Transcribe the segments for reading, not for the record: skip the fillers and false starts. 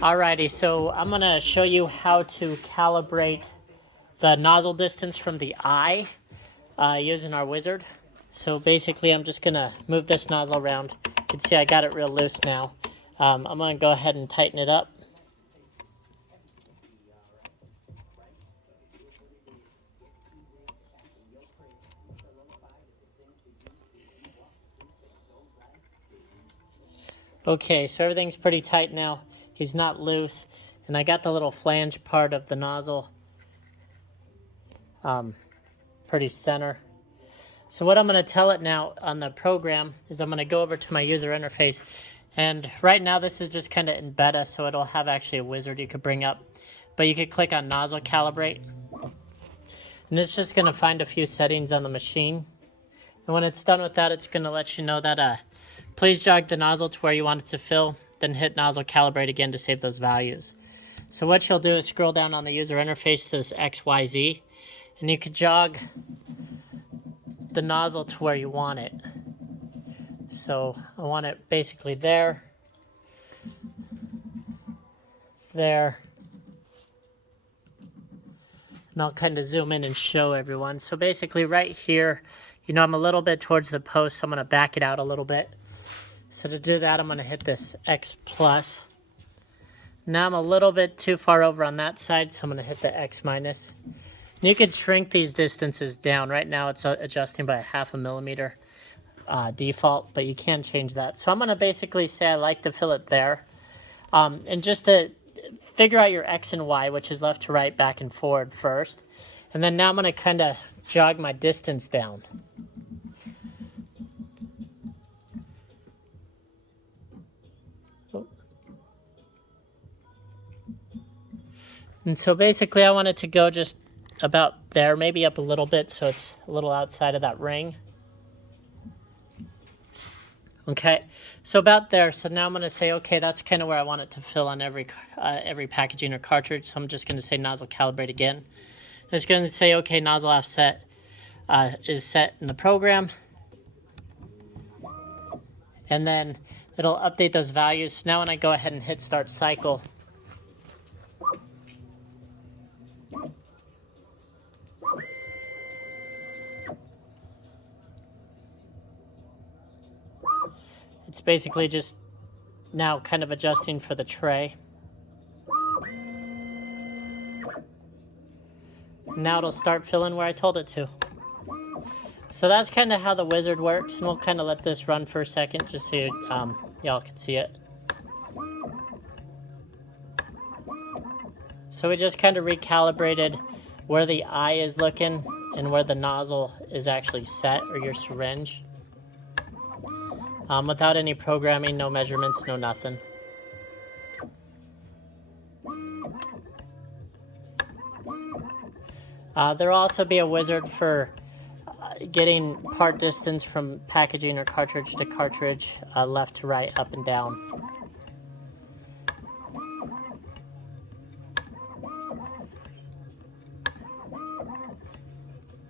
Alrighty, so I'm going to show you how to calibrate the nozzle distance from the eye using our wizard. So basically I'm just going to move this nozzle around. You can see I got it real loose now. I'm going to go ahead and tighten it up. Okay, so everything's pretty tight now. He's not loose. And I got the little flange part of the nozzle pretty center. So what I'm going to tell it now on the program is I'm going to go over to my user interface. And right now this is just kind of in beta, so it'll have actually a wizard you could bring up. But you could click on nozzle calibrate. And it's just going to find a few settings on the machine. And when it's done with that, it's going to let you know that please jog the nozzle to where you want it to fill, then hit nozzle calibrate again to save those values. So what you'll do is scroll down on the user interface to this XYZ, and you could jog the nozzle to where you want it. So I want it basically there, there, and I'll kind of zoom in and show everyone. So basically right here, you know, I'm a little bit towards the post, so I'm going to back it out a little bit. So to do that, I'm going to hit this X plus. Now I'm a little bit too far over on that side, so I'm going to hit the X minus. And you could shrink these distances down. Right now it's adjusting by 0.5 millimeter default, but you can change that. So I'm going to basically say I like to fill it there. And just to figure out your X and Y, which is left to right, back and forward first. And then now I'm going to kind of jog my distance down. And so basically I want it to go just about there, maybe up a little bit so it's a little outside of that ring. Okay, so about there. So now I'm going to say, okay, that's kind of where I want it to fill on every packaging or cartridge. So I'm just going to say nozzle calibrate again. And it's going to say, okay, nozzle offset is set in the program. And then it'll update those values. So now when I go ahead and hit start cycle, it's basically just now kind of adjusting for the tray. Now it'll start filling where I told it to. So that's kind of how the wizard works, and we'll kind of let this run for a second just so y'all can see it. So we just kind of recalibrated where the eye is looking and where the nozzle is actually set, or your syringe. Without any programming, no measurements, no nothing. There'll also be a wizard for getting part distance from packaging or cartridge to cartridge, left to right, up and down.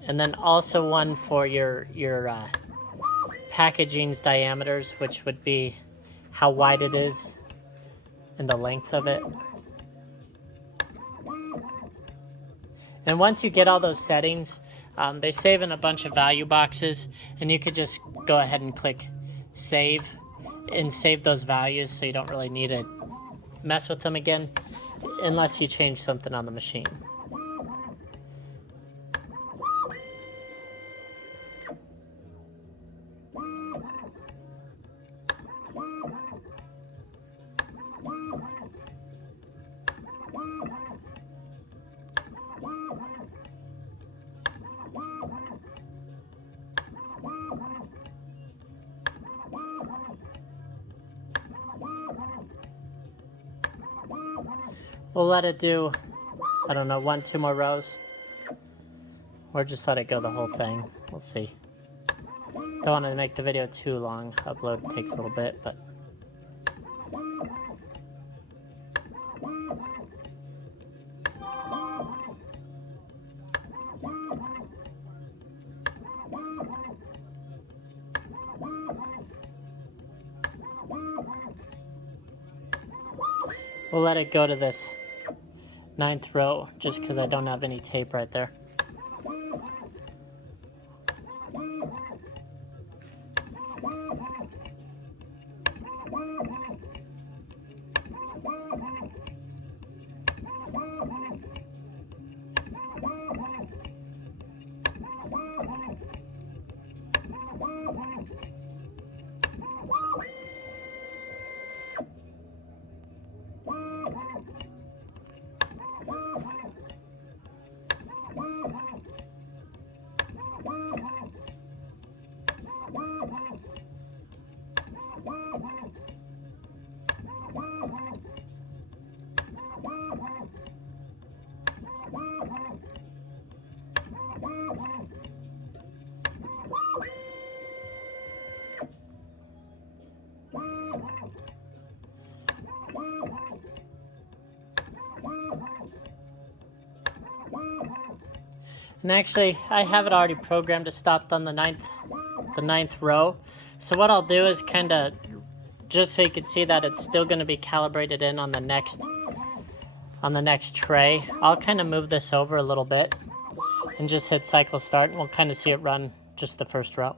And then also one for your packaging's diameters, which would be how wide it is and the length of it. And once you get all those settings, they save in a bunch of value boxes, and you could just go ahead and click save and save those values, so you don't really need to mess with them again unless you change something on the machine. We'll let it do, I don't know, 1-2 more rows. Or just let it go the whole thing. We'll see. Don't want to make the video too long. Upload takes a little bit, but... we'll let it go to this 9th row just because I don't have any tape right there. And actually, I have it already programmed to stop on the ninth row. So what I'll do is kind of, just so you can see that it's still going to be calibrated in on the next tray, I'll kind of move this over a little bit and just hit cycle start, and we'll kind of see it run just the first row.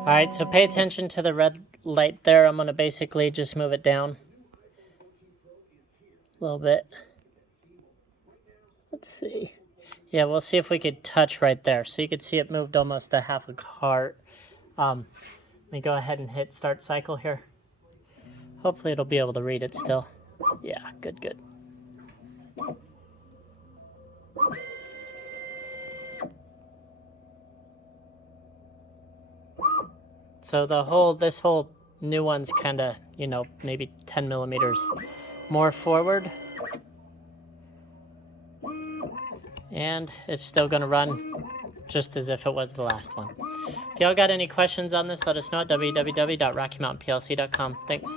Alright, so pay attention to the red light there. I'm going to basically just move it down a little bit. Let's see. Yeah, we'll see if we could touch right there. So you can see it moved almost a half a cart. Let me go ahead and hit start cycle here. Hopefully it'll be able to read it still. Yeah, good, good. So this whole new one's kind of, you know, maybe 10 millimeters more forward. And it's still going to run just as if it was the last one. If y'all got any questions on this, let us know at www.rockymountainplc.com. Thanks.